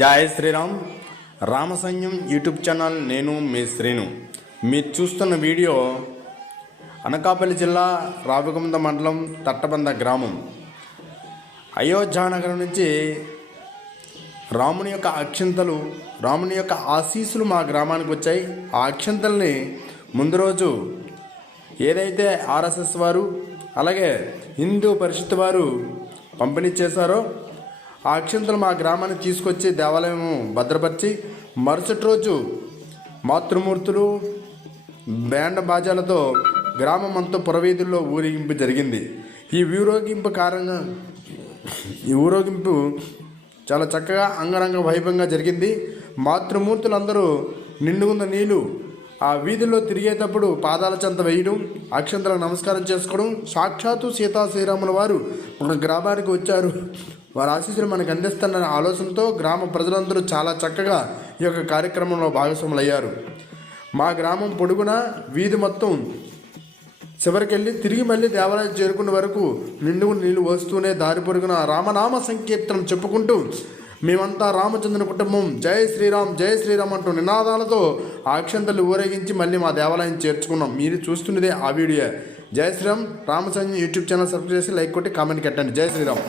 జై Sriram. రామసైన్యం YouTube channel. నేను మీ శ్రీను. మీరు చూస్తున్న వీడియో అనకాపల్లి జిల్లా రావికొండ మండలం తట్టబంద గ్రామం. అయోధ్యానగరం నుంచి రాముని యొక్క అక్షింతలు, రాముని యొక్క ఆశీస్సులు మా గ్రామానికి వచ్చాయి. ఆ అక్షింతల్ని ముందు రోజు ఏదైతే ఆర్ఎస్ఎస్ వారు అలాగే హిందూ పరిషత్ వారు పంపిణీ చేశారో ఆ అక్షింతలు మా గ్రామానికి తీసుకొచ్చి దేవాలయం భద్రపరిచి మరుసటి రోజు మాతృమూర్తులు బ్యాండ్ బాజాలతో గ్రామం అంతా పురవీధుల్లో ఊరేగింపు జరిగింది. ఈ ఊరేగింపు చాలా చక్కగా అంగరంగ వైభవంగా జరిగింది. మాతృమూర్తులందరూ నిండుగున్న నీళ్లు ఆ వీధుల్లో తిరిగేటప్పుడు పాదాల చెంత వేయడం, అక్షంతలకు నమస్కారం చేసుకోవడం. సాక్షాత్తు సీతా శ్రీరాముల వారు మన గ్రామానికి వచ్చారు, వారి ఆశీస్సులు మనకు అందిస్తున్న ఆలోచనతో గ్రామ ప్రజలందరూ చాలా చక్కగా ఈ యొక్క కార్యక్రమంలో భాగస్వాములయ్యారు. మా గ్రామం పొడుగున వీధి మొత్తం చివరికెళ్ళి తిరిగి మళ్ళీ దేవాలయం చేరుకునే వరకు నిండుగు నీళ్లు వస్తూనే దారి పొరుగున రామనామ సంకీర్తనం చెప్పుకుంటూ మేమంతా రామచంద్రుని కుటుంబం జై శ్రీరామ్ జై శ్రీరామ్ అంటూ నినాదాలతో ఆ అక్షంతలు ఊరేగించి మళ్ళీ మా దేవాలయం చేర్చుకున్నాం. మీరు చూస్తున్నదే ఆ వీడియో. జై శ్రీరామ్. రామసైన్యం యూట్యూబ్ ఛానల్ సబ్స్క్రైబ్ చేసి లైక్ కొట్టి కామెంట్ కట్టండి. జై శ్రీరామ్.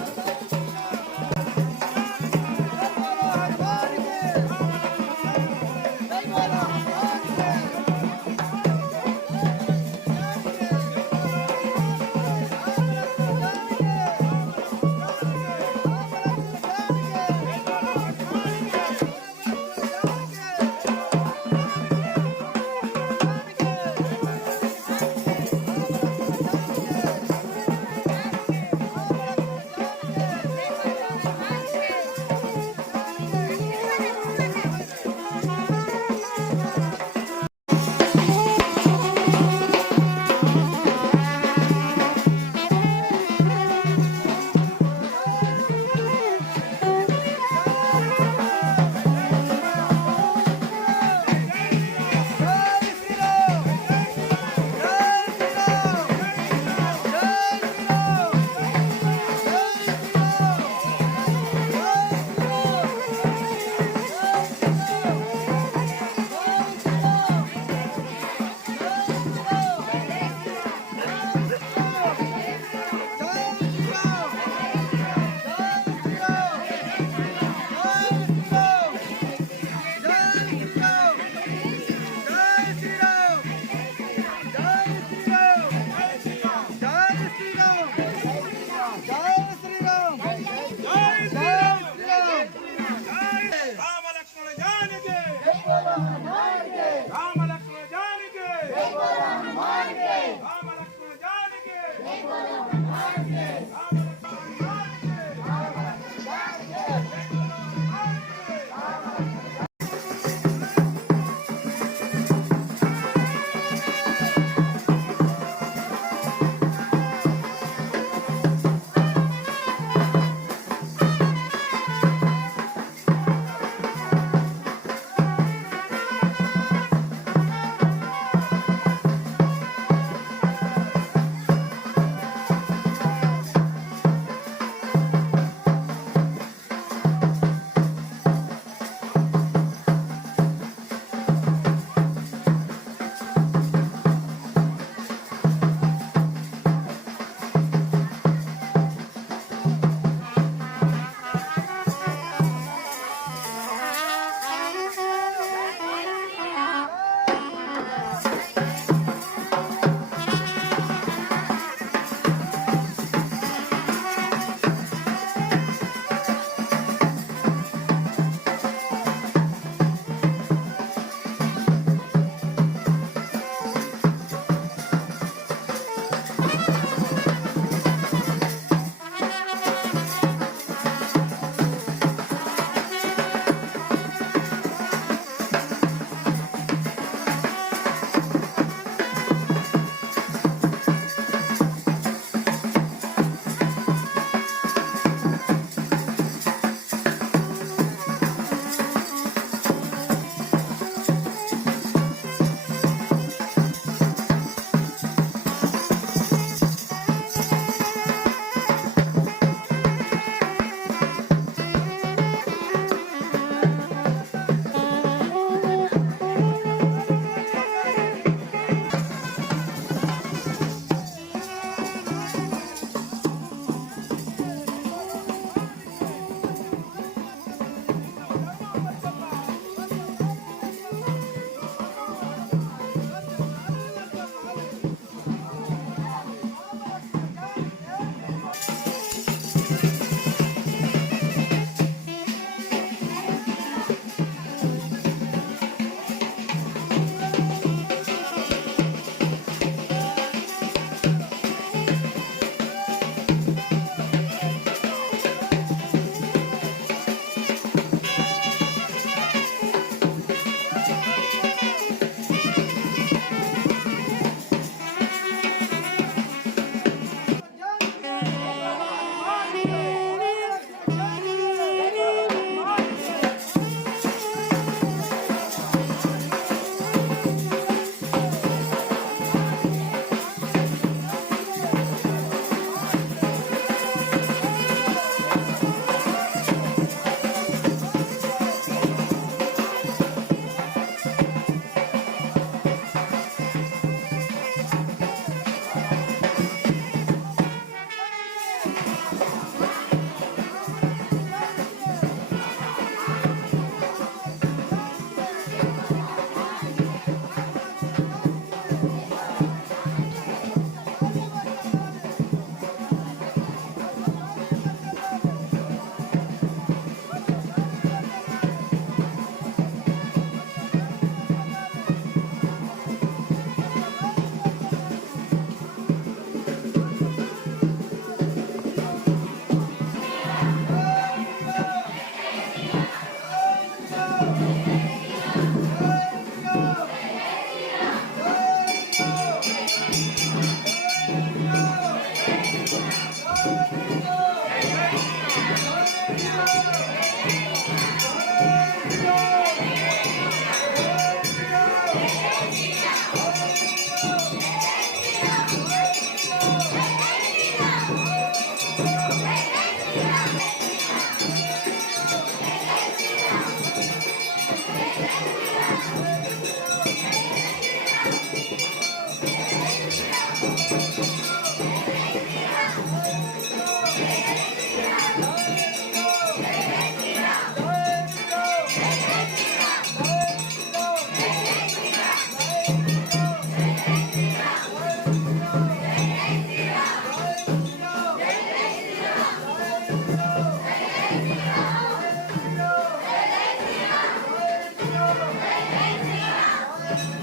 ధన్యవాదాలు.